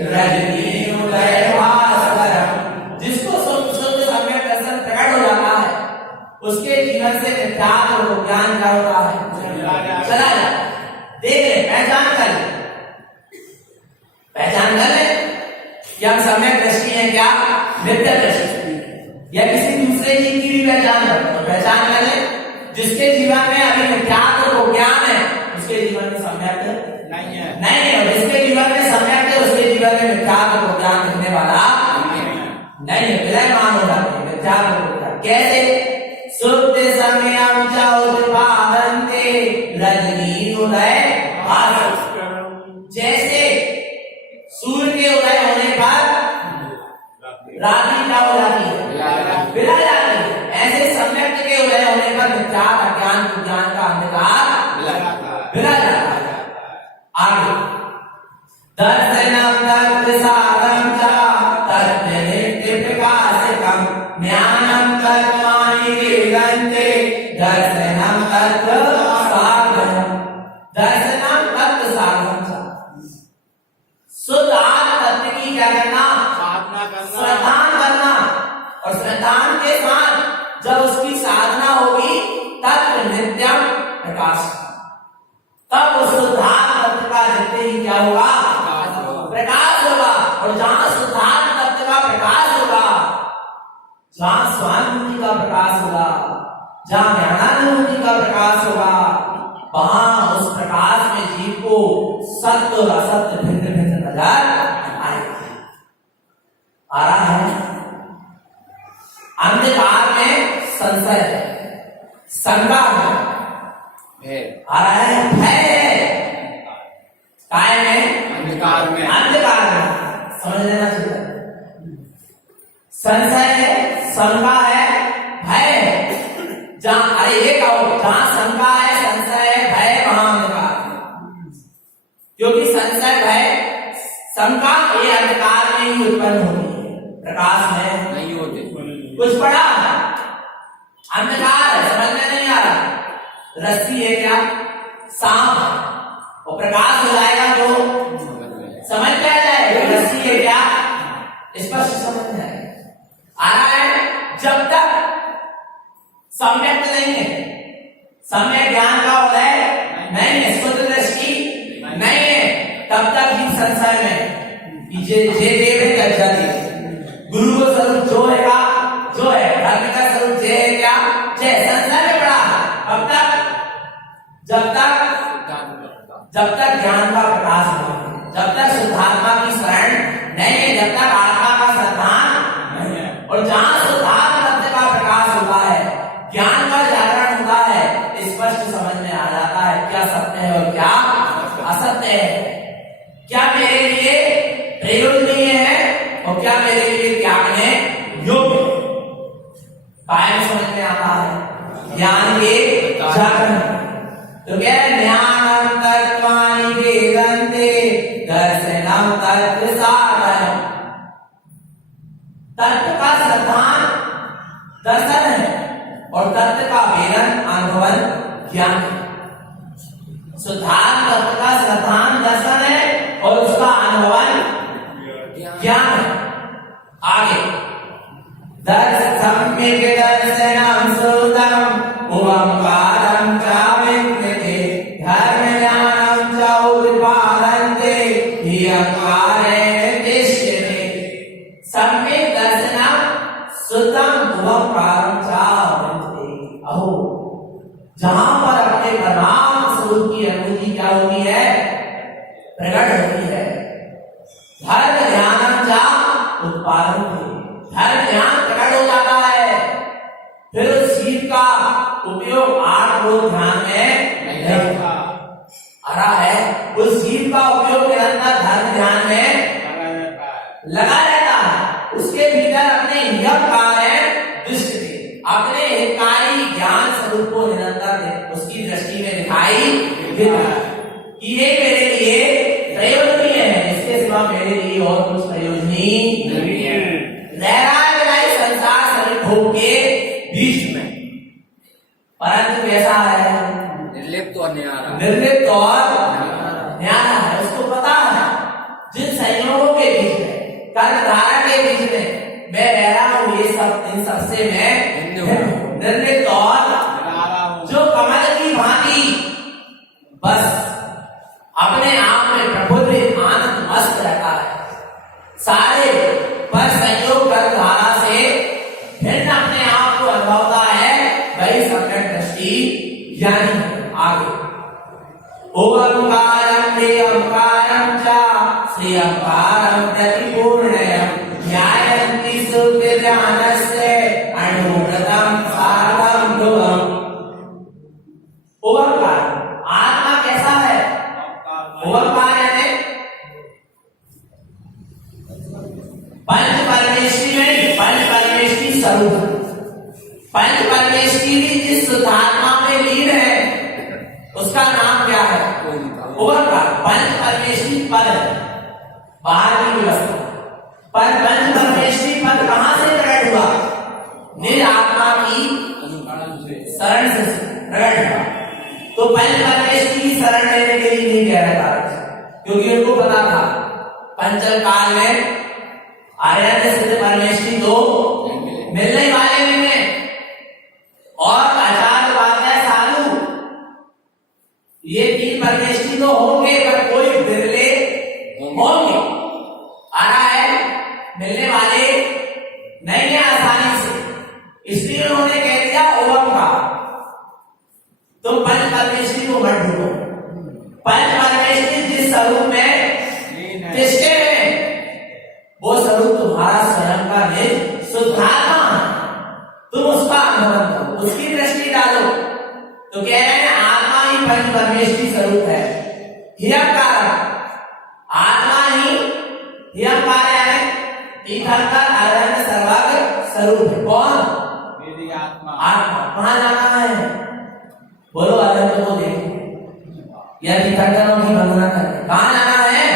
रजनी उदय भास्करम। जिसको शुद्ध समय दर्शन प्रकट हो जाता है उसके जीवन से मिथ्या और ज्ञान क्या होता है? चला जाता है। देख ले, पहचान कर ले कि हम सम्यक दृष्टि है क्या मिथ्या दृष्टि, या किसी दूसरे जीव की भी पहचान कर, तो पहचान कर ले। जिसके जीवन में अभी मिथ्यात्व को ज्ञान है उसके जीवन में सम्यक नहीं है, और जिसके जीवन में सम्यक है उसके जीवन में मिथ्यात्व को ज्ञान दिखने वाला नहीं है। विलयमान हो जाते हैं मिथ्यात्व को ज्ञान। कैसे? शुद्ध समयम च उत्पादन्ते रजनी उदय भास्करम। जैसे सूर्य के उदय होने पर रात्रि क्या हो जाती है? बिला जाती है। ऐसे सम्यक के उदय होने पर मिथ्या अज्ञान विज्ञान का अंधकार बिला जाता है। आगे दर्शनम तत्प्रसादम च तत्नित्य प्रकाशकम ज्ञानम कर्माणि वेदन्ते दर्शनम तत्प्रसादम। दर्शनम तत्प्रसादम च, शुद्ध तत्व की क्या करना? श्रद्धान करना, और श्रद्धान के साथ जब उसकी साधना होगी तत्व नित्यम प्रकाश, तब उस शुद्धात्म तत्व का जितने ही क्या होगा? प्रकाश होगा। और जहां शुद्धात्म तत्व का प्रकाश होगा, जहां स्वानुभूति का प्रकाश होगा, जहां ज्ञानानुभूति का प्रकाश होगा, वहां उस प्रकाश में जीव को सत्य और असत्य भिन्न भिन्न नजर आएगा। आ रहा है। अंधकार में संशय है, शंका है, आ रहा है भय है। काय में? अंधकार में समझ लेना चाहिए। संशय है, शंका है, भय है। जहां अरे ये कहो, जहां शंका है, संशय है, भय, वहां अंधकार। क्योंकि संशय, भय, शंका ये अंधकार में ही उत्पन्न होती है, प्रकाश में नहीं होते। कुछ पढ़ा? अंधकार समझ में नहीं आ रहा। रस्सी है क्या? सांप, और प्रकाश हो जाएगा तो समझ में आ जाएगा रस्सी है क्या, स्पष्ट समझ में आएगा। आ रहा है। जब तक सम्यक नहीं है, सम्यक ज्ञान का उदय नहीं है, शुद्ध दृष्टि नहीं है, तब तक ही संसार में जे देव है क्या जाती। गुरु को स्वरूप जो है, धर्म का स्वरूप जय है क्या, जय। संसार में पड़ा अब तक जब तक ज्ञान का प्रकाश हुआ, जब तक शुद्धात्मा की शरण नहीं है, जब तक आत्मा का संधान नहीं है। और जहां शुद्धात्मा तत्व का प्रकाश होता है, ज्ञान का जागरण होता है, स्पष्ट समझ में आ जाता है क्या सत्य है और क्या असत्य है, क्या मेरे लिए प्रयोजनीय है और क्या मेरे लिए त्यागने योग्य। कायम समझ में आता है ज्ञान के जागरण। तो क्या ज्ञानम तत्वानि वेदन्ते दर्शनम तत्व साधनम। तत्व का श्रद्धान दर्शन है और तत्व का वेदन अनुभवन ज्ञान है। शुद्धात्म तत्व का श्रद्धान दर्शन है और उसका अनुभवन ज्ञान है। आगे सम्यक् दर्शनम श्रुतम ओंकारं च विद्यते धर्म ज्ञानं च उत्पादन्ते ह्यंकारेण तिष्ठते। सम्यक् दर्शनम श्रुतम ओंकारं च विद्यते। अहो, जहां पर अपने परमात्म स्वरूप की अनुभूति क्या होती है, प्रकट होती है। धर्म ज्ञानं च उत्पादन्ते, धर्म ज्ञान प्रकट हो जाता है। फिर उस जीव का उपयोग आठ रोज ध्यान में नहीं होगा। आ रहा है, उस जीव का उपयोग निरंतर धर्म ध्यान में लगा रहता है। उसके भीतर अपने यम कार्य दृष्टि, अपने हितकारी ज्ञान स्वरूप को निरंतर उसकी दृष्टि में दिखाई देता है कि ये मेरे लिए प्रयोजनीय है, इसके सिवा मेरे लिए और कुछ प्रयोजनीय नहीं है। संसार शरीर भोग के बीच में, परंतु कैसा है, निर्लिप्त और न्यारा, निर्लिप्त और न्यारा है। उसको पता है जिन संयोगों के बीच में, कर्मधारा के बीच में मैं रह रहा हूँ, ये सब इन सबसे मैं निर्लिप्त और जो कमल की भांति बस अपने आप में प्रफुल्लित आनंद मस्त रहता है। सारे पर संयोग कर्मधारा से भिन्न अपने आप को अनुभवता है, वही सम्यक दृष्टि ज्ञानी है। आगे ओंकारं प्रियंकारं च श्रियंकारं प्रतिपूर्णयं ज्ञायन्ति सुखि ज्ञानस्य अणुव्रतं साधं ध्रुवम्। ओंकार आत्मा कैसा है, ओंकार यानी पंच परमेश्वरी में पंच परमेश्वरी स्वरूप, पंच परमेश्वरी जिस शुद्धात्मा में लीन है उसका नाम क्या है, ओंकार। पंच परमेश्वरी पद है, बाहर की व्यवस्था, पर पंच परमेश्वरी पद कहां से प्रकट हुआ, निज आत्मा की शरण से प्रकट हुआ। तो पंच परमेश्वरी की शरण लेने के लिए नहीं कह रहा था, क्योंकि उनको पता था पंचम काल में आर्य सिद्ध परमेश्वरी तो मिलने वाले नहीं है, और आचार्य वाग्य साधु ये तीन परमेश्वरी तो होंगे, पर कोई बिरले होंगे। आ रहा है, मिलने वाले नहीं है आसानी से, इसलिए उन्होंने कह दिया ओंकार। तुम पंच परमेश्वरी को मत ढूंढो, पंच परमेश्वरी जिस स्वरूप में तिष्ठे हैं वो स्वरूप तुम्हारा स्वयं का निज शुद्धात्मा है। तुम उसका अनुभव करो, उसकी दृष्टि डालो। तो कह रहे हैं आत्मा ही पंच परमेश्वरी स्वरूप है। हियंकार आत्मा ही हियंकार है, तीर्थंकर अरण्य सर्वज्ञ स्वरूप है। कौन, मेरी आत्मा। आत्मा कहां जाना है, बोलो अरण्य को देखो या तीर्थंकरों की वंदना करें, कहां जाना है,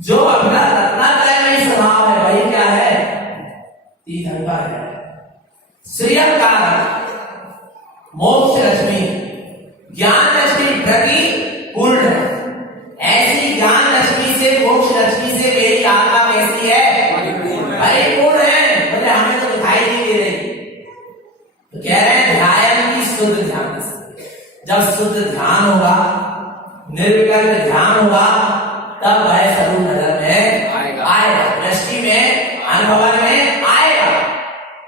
जो अपना रत्नात्रय में स्वभाव है वही क्या है, तीर्थंकर है। श्रियंकार मोक्ष रश्मि, ज्ञान रश्मि प्रति पूर्ण है। ऐसी ज्ञान रश्मि से, मोक्ष रश्मि से मेरी आत्मा कैसी है, परिपूर्ण है। बोले हमें तो दिखाई नहीं दे रही। तो कह रहे हैं ध्यान की शुद्ध ध्यान से, जब शुद्ध ध्यान होगा, निर्विकल्प ध्यान होगा, तब वह स्वरूप नजर में आएगा, दृष्टि में, अनुभव में आएगा।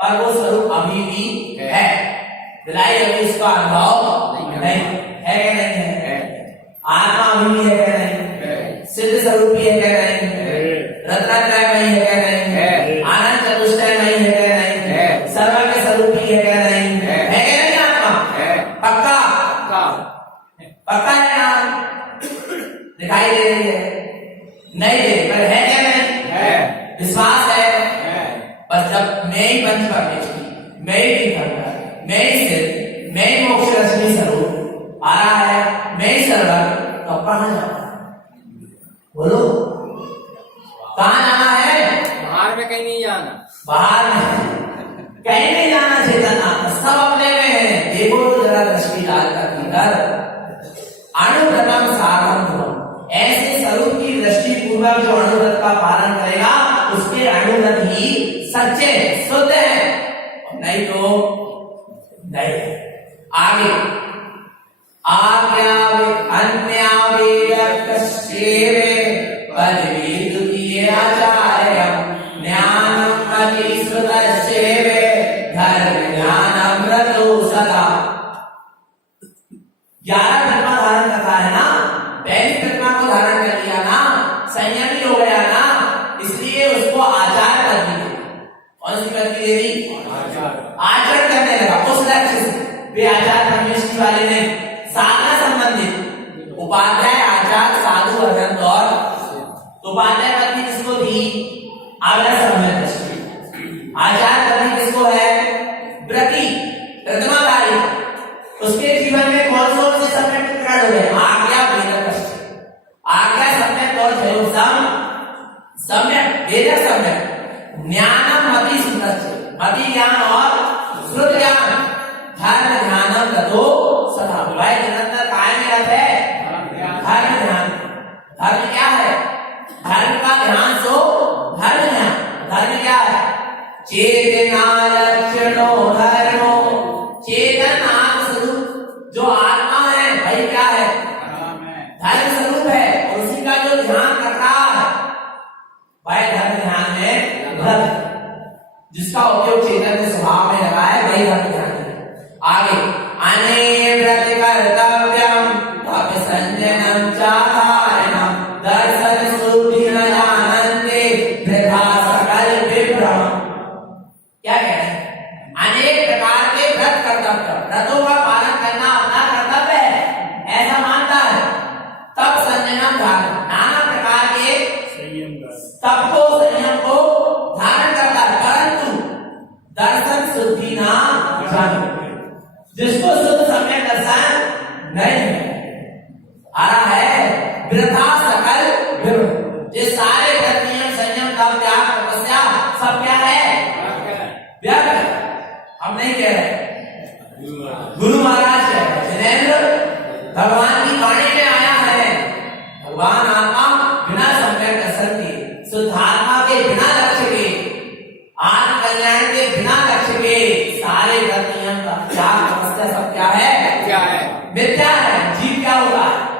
पर वो स्वरूप अभी भी है, दिलाई अभी इसका अनुभव नहीं है, क्या नहीं है? पक्का है ना? दिखाई दे रही है? नहीं दे, पर है क्या? नहीं है, विश्वास है। पर जब मैं ही पंच परमेश्वरी, मैं ही तीर्थंकर, मैं ही सिद्ध, मैं ही मोक्ष रश्मि स्वरूप आ रहा है, मैं ही सर्वज्ञ, तो कहां जाना? बोलो, कहां जाना है? बाहर में कहीं नहीं जाना, बाहर में कहीं नहीं जाना। चेतना सब अपने में है। देखो तो जरा दृष्टि डाल कर भीतर अणुव्रतम सारम, ऐसे स्वरूप की दृष्टि पूर्वक जो अणुव्रत का पालन करेगा उसके अणुव्रत ही सच्चे शुद्ध है, नहीं तो नहीं। आगे आज्ञा अन्या वेद कश्येवे पदवीदुतीय आचार्य ज्ञानम अतिश्रुतस्येवे धर्म ज्ञानमृतो सदा। 11 प्रतिमा धारण करता है ना, पहली प्रतिमा को धारण कर लिया ना, संयमी हो गया ना, इसलिए उसको आचार कर दी। कौन सी कर दी? आचरण करने लगा उस लक्ष्य से। वे आचार परमेश्वरी वाले ने साधना संबंधित उपाध्याय आचार साधु अध्ययन और उपाध्याय पत्नी किसको दी? आग्रह समय दृष्टि। आचार पत्नी किसको है? व्रती प्रतिमाधारी। उसके जीवन में कौन कौन से सम्यक प्रकट हुए? आज्ञा वेद कश्य, आज्ञा सम्यक और जयोग सम्यक वेद सम्यक, ज्ञानम मति सुतस्य, मति ज्ञान और श्रुत ज्ञान, धर्म ध्यानम ततो सदा। भाई निरंतर कायम रहते धर्म ध्यान। धर्म क्या है? धर्म का ध्यान सो धर्म ध्यान। धर्म क्या है? चेतना लक्षणो धर्मो, चेतन आत्म स्वरूप जो आत्मा है भाई क्या है? धर्म स्वरूप है, और उसी का जो ध्यान कर रहा है भाई धर्म ध्यान में व्रत, जिसका उपयोग चेतन के स्वभाव में लगा है वही धर्म ध्यान है। आगे अने व्रत कर्तव्यम तप संजनम चाधारणम दर्शन शुद्धि न जानन्ते वृथा सकल विभ्रम। क्या कह रहे हैं? अनेक प्रकार के व्रत कर्तव्य, व्रतों का पालन करना अपना कर्तव्य है ऐसा मानता है। तप संजनम धारण, नाना प्रकार के तप को संयम को धारण करता है, परंतु दर्शन शुद्धि ना जान, जिसको शुद्ध सम्यक दर्शन नहीं है। आ रहा है वृथा सकल विभ्रम। ये सारे व्रत नियम संयम तप त्याग तपस्या सब क्या है? व्यर्थ है। हम नहीं कह रहे, गुरु महाराज कह रहे, जिनेंद्र भगवान की वाणी में आया है। भगवान आत्मा बिना सम्यक दर्शन के, शुद्धात्मा के बिना लक्ष्य के, आत्म कल्याण के बिना लक्ष्य के सारे व्रत नियम त्याग तपस्या सब क्या है? क्या है? मिथ्या है। जीव क्या होता है?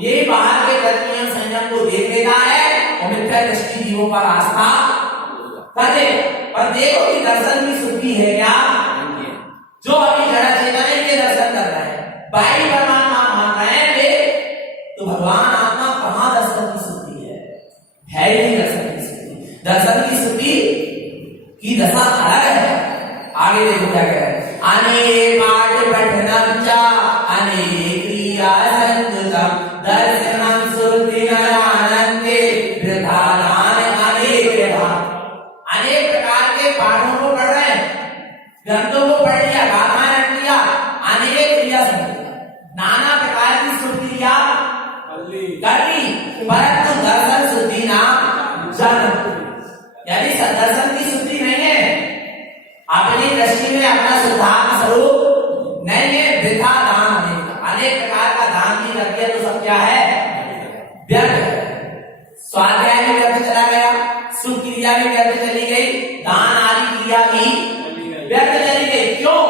ये बाहर के व्रत नियम संयम को देख लेता है और मिथ्या दृष्टि जीवों पर आस्था करे। पर देखो कि दर्शन की शुद्धि है क्या? जो अभी जड़ चेतन के दर्शन कर रहे हैं, बाहरी परमात्मा मान रहे हैं वे, तो भगवान आत्मा कहां दर्शन की शुद्धि है ही नहीं दर्शन की शुद्धि। दर्शन की शुद्धि की दशा अलग है। आगे देखो क्या कह रहे हैं? अने पाठ पठनम चा अने क्रिया संयुतम दर्शनम शुद्धि न जानन्ते वृथा दान अनेक। अनेक प्रकार के पाठों को पढ़ रहे हैं, ग्रंथों को पढ़ लिया, रामायण लिया, अनेक क्रिया नाना प्रकार की शुद्धि किया कर ली, परंतु दर्शन शुद्धि ना जान, यानी दर्शन की शुद्धि नहीं है। अपनी दृष्टि में अपना शुद्धात्म स्वरूप नहीं है। वृथा दान अनेक प्रकार का दान भी कर दिया तो सब क्या है? व्यर्थ। स्वाध्याय भी व्यर्थ चला गया, शुभ क्रिया भी व्यर्थ चली गई, दान आदि क्रिया भी व्यर्थ चली गई। क्यों?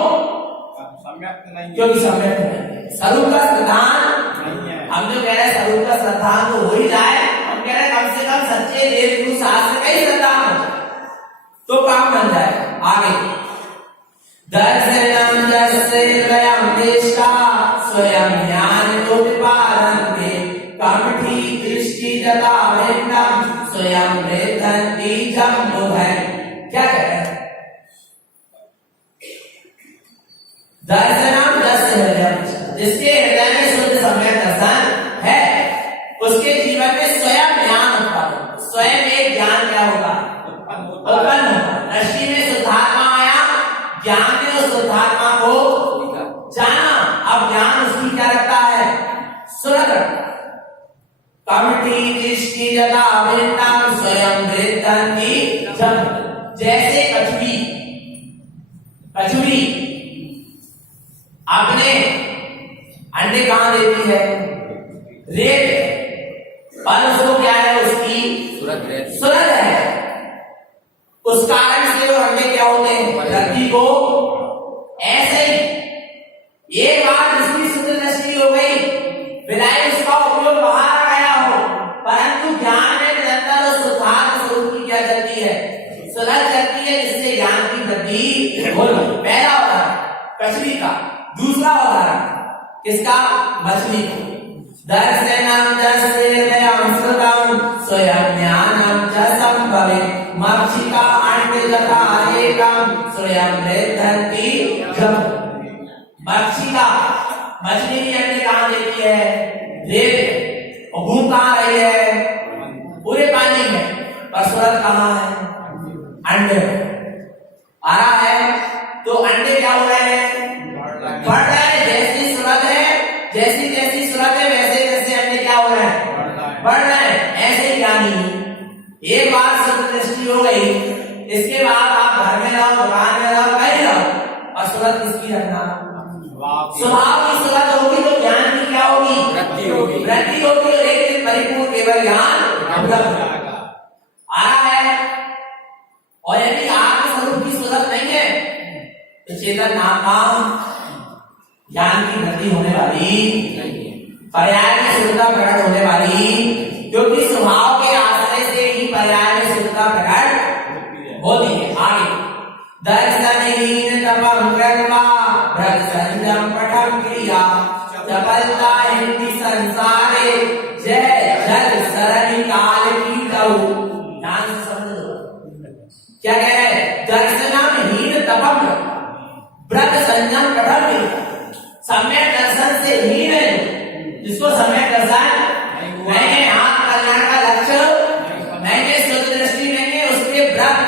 क्योंकि सम्यक नहीं, स्वरूप का श्रद्धान नहीं है। हम जो कह रहे हैं स्वरूप का श्रद्धान तो हो ही जाए, हम कह रहे हैं कम से कम सच्चे देव गुरु शास्त्र का ही श्रद्धान तो काम बन जाए। आगे दर्शनम जस्य लयम देशा स्वयं ज्ञान को विपादन्ते कमठी दृष्टि जता भिन्नम स्वयं वेदन्ति जम्बुधन। क्या कह रहे हैं? दर्शनम जस्य लयम, जिसके हृदय में शुद्ध सम्यक दर्शन है, उसके जीवन में स्वयं ज्ञान उत्पन्न, स्वयं एक ज्ञान क्या होगा, उत्पन्न होगा। दृष्टि में शुद्धात्मा आया, ज्ञान ने उस शुद्धात्मा को जाना, अब ज्ञान उसकी क्या रखता है, सुरत रखता है। कमठी दृष्टि यथा वृंदाम स्वयं वृद्धंति जब, जैसे कछुई अपने अंडे कहां देती है, रेत, पर उसको क्या है, उसकी सुरत है, उस कारण से वो अंडे क्या होते हैं, धरती को। ऐसे ही एक बार जिसकी शुद्ध दृष्टि हो गई, विदाई उसका उपयोग बाहर आ गया हो, परंतु ज्ञान में निरंतर उस शुद्धात्म स्वरूप की क्या चलती है, सुलझ चलती है, जिससे ज्ञान की वृद्धि हो रही। पहला उदाहरण कछुई का, दूसरा उदाहरण किसका, मछली को। दर्शनम दर्शनम श्रुतम स्वयं ज्ञानम च संभवेत्, मक्षिका अंड तथा एकम स्वयं वृद्धंति जब। मक्षिका, मछली की अंडे कहां देती है, रेत, और घूम कहां रही है, पूरे पानी में, पर सुरत कहां है, अंडे आ रहा है। तो अंडे क्या हो रहे हैं, बढ़ रहे हैं, जैसी सुरत है, जैसी जैसी सुरत है, वैसे वैसे अंडे क्या हो रहे हैं, बढ़ रहे हैं। ऐसे ही ज्ञानी, एक बार शुद्ध दृष्टि हो गई, इसके बाद आप घर में रहो, दुकान में रहो, कहीं रहो, और सुरत किसकी रखना, स्वभाव की सुरत होगी, तो ज्ञान की क्या होगी, वृद्धि होगी, वृद्धि होगी, और एक दिन परिपूर्ण केवल ज्ञान आ रहा है। और यदि आत्म स्वरूप की सुरत नहीं है, तो चेतन नाम ज्ञान की वृद्धि होने वाली नहीं है, पर्याय में शुद्धता प्रकट होने वाली, क्योंकि स्वभाव के आश्रय से ही पर्याय में शुद्धता प्रकट होती है। आगे दर्शनहीन तपम कर्मा भ्रग संयम पठम क्रिया चपलता हिंदी संसारे जय जल सरणी काल की तऊ। ध्यान से समझ लो क्या कह रहे हैं, दर्शनहीन तपम व्रत संयम पठम क्रिया, सम्यक दर्शन से हीन है, जिसको सम्यक दर्शन नहीं है, आत्म कल्याण का लक्ष्य नहीं है, शुद्ध दृष्टि नहीं है, उसके व्रत,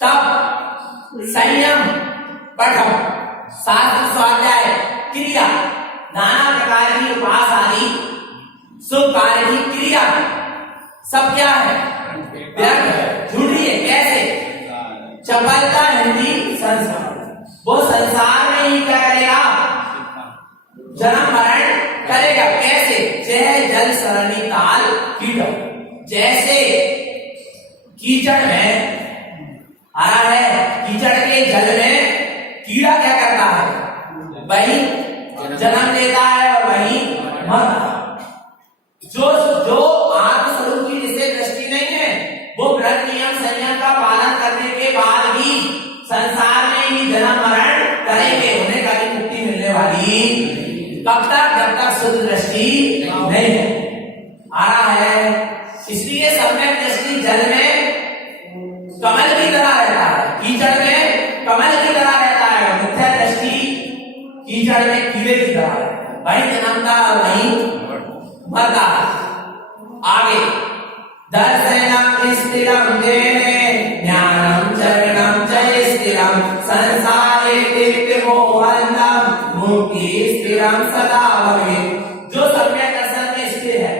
तप, संयम, पठम, शास्त्र, स्वाध्याय, क्रिया, नाना प्रकार की उपास आदि शुभ कार्य की क्रिया, सब क्या है, व्यर्थ, झूठी है। कैसे, चपलता हिंदी संसार, वो संसार में ही क्या करेगा, जन्म मरण करेगा। कैसे, जय जल सरणी काल कीटो, जैसे कीचड़ में आ रहा है, कीचड़ के जल में कीड़ा क्या करता है, वही जन्म लेता है और वही मरता है। जो आत्म स्वरूप की जिसे दृष्टि नहीं है, वो व्रत नियम संयम का पालन करने के बाद भी संसार में ही जन्म मरण करेंगे, उन्हें कभी मुक्ति मिलने वाली कब तक, जब तक शुद्ध दृष्टि नहीं है। आ रहा है, इसलिए सम्यक दृष्टि जल में कमल की तरह रहता है, कीचड़ में कमल की तरह रहता है, मिथ्या दृष्टि कीचड़ में कीड़े की तरह है, वही जन्मता और वही मरता। आगे दर्शनम स्थिरम जेने ज्ञानम चरणम जय स्थिरम संसारे मोहनम मुक्ति स्थिरम सदा भवे। जो सम्यक दर्शन में स्थिर है,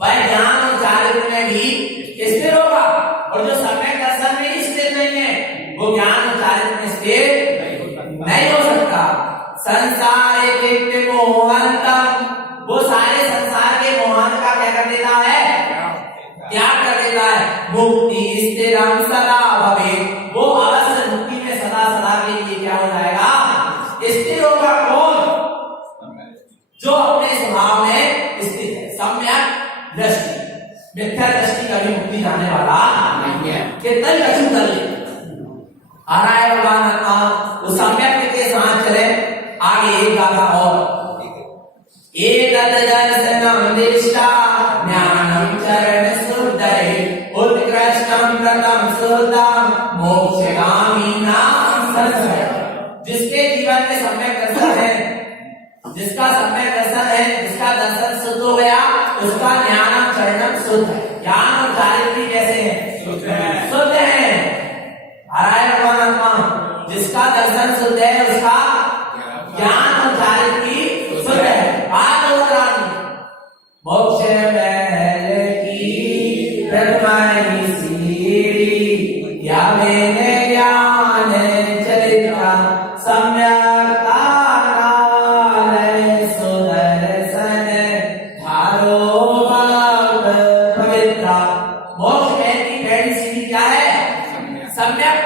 वह ज्ञान और चारित्र में भी स्थिर होगा, और जो सम्यक दर्शन में स्थिर नहीं है, वो ज्ञान और चारित्र में स्थिर नहीं हो सकता। संसारे मोहनतम, वो सारे संसार के मोहन का क्या कर देता है, त्याग कर देता है। मुक्ति स्थिरम सदा भवे, वो अवश्य मुक्ति में सदा सदा के लिए क्या हो जाएगा, स्थिर होगा। कौन, जो अपने स्वभाव में स्थिर है। सम्यक दृष्टि, मिथ्या दृष्टि कभी मुक्ति जाने वाला नहीं है, कितना ही कछु कर ले। आ रहा है भगवान का, वो सम्यक के साथ चले। आगे एक गाथा और, एक दर्शनम दिष्टा ज्ञानम चरण सुधरे उत्कृष्टम व्रतम सुधम मोक्षगामी नाम संशय। जिसके जीवन में सम्यक दर्शन है, जिसका सम्यक दर्शन है, जिसका दर्शन शुद्ध हो गया, उसका ज्ञानम चरणम शुद्ध है। ज्ञान और चारित्री कैसे है? शुद्ध है, शुद्ध है। भगवान आत्मा जिसका दर्शन शुद्ध है, उसका ज्ञान और चारित्री शुद्ध है। बात हो रहा मोक्ष महल की प्रथमाई सीढ़ी या मैंने ज्ञान चरित्रा सम्यक कालय सुदर्शन धारो भाव पवित्रा। मोक्ष महल की पहली सीढ़ी क्या है? सम्यक।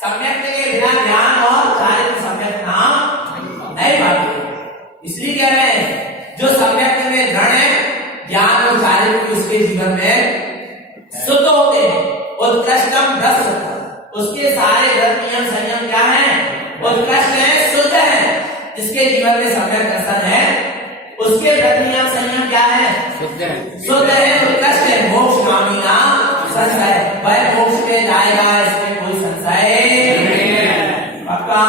सम्यक के बिना ज्ञान और चारित्र सम्यक नाम नहीं पाते। इसलिए कह रहे हैं जो सम्यक में दृढ़ है, ज्ञान और चारित्र उसके जीवन में शुद्ध होते हैं। उत्कृष्टम भ्रष्ट, उसके सारे धर्म नियम संयम क्या है? उत्कृष्ट है, शुद्ध है। जिसके जीवन में सम्यक दर्शन है, उसके धर्म नियम संयम क्या है? शुद्ध है, शुद्ध है, उत्कृष्ट है। मोक्ष गामी ना संशय, वह मोक्ष में जाएगा, इसमें कोई संशय नहीं है। पक्का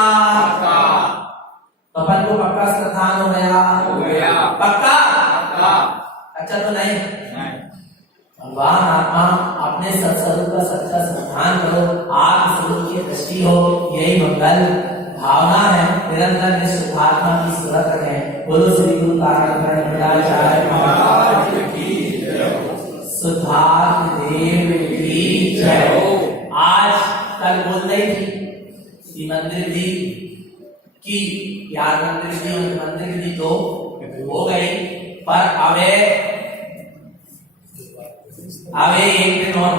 अपन को पक्का श्रद्धान हो गया, पक्का। अच्छा तो नहीं? भगवान आत्मा अपने सत्स्वरूप का सच्चा श्रद्धान करो, आप स्वरूप की दृष्टि हो, यही मंगल भावना है। निरंतर निष्ठात्मा की सुरत रखें। बोलो श्री गुरु कारणाचार्य महाराज की जय, सुधार्थ देव की जय। आज कल बोल रही थी मंदिर भी की यार, मंदिर भी तो हो गई, पर अबे एक दिन और